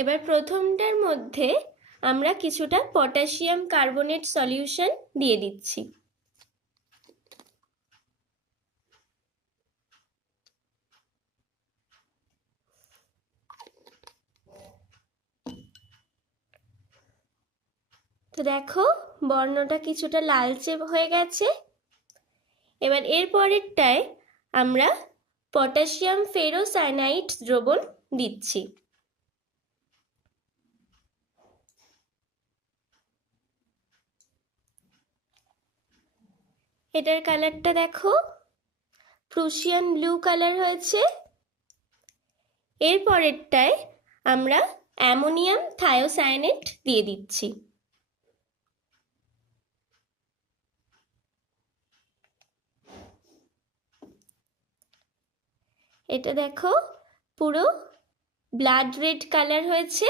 এবার প্রথমটার মধ্যে আমরা কিছুটা পটাশিয়াম কার্বনেট সলিউশন দিয়ে দিচ্ছি। তো দেখো বর্ণটা কিছুটা লালচে হয়ে গেছে। এবার এর পরেরটায় আমরা পটাশিয়াম ফেরোসায়ানাইড দ্রবণ দিচ্ছি। এটার কালারটা দেখো প্রুশিয়ান ব্লু কালার হয়েছে। এর পরেরটায় আমরা অ্যামোনিয়াম থায়োসায়ানেট দিয়ে দিচ্ছি। এটা দেখো পুরো ব্লাড রেড কালার হয়েছে।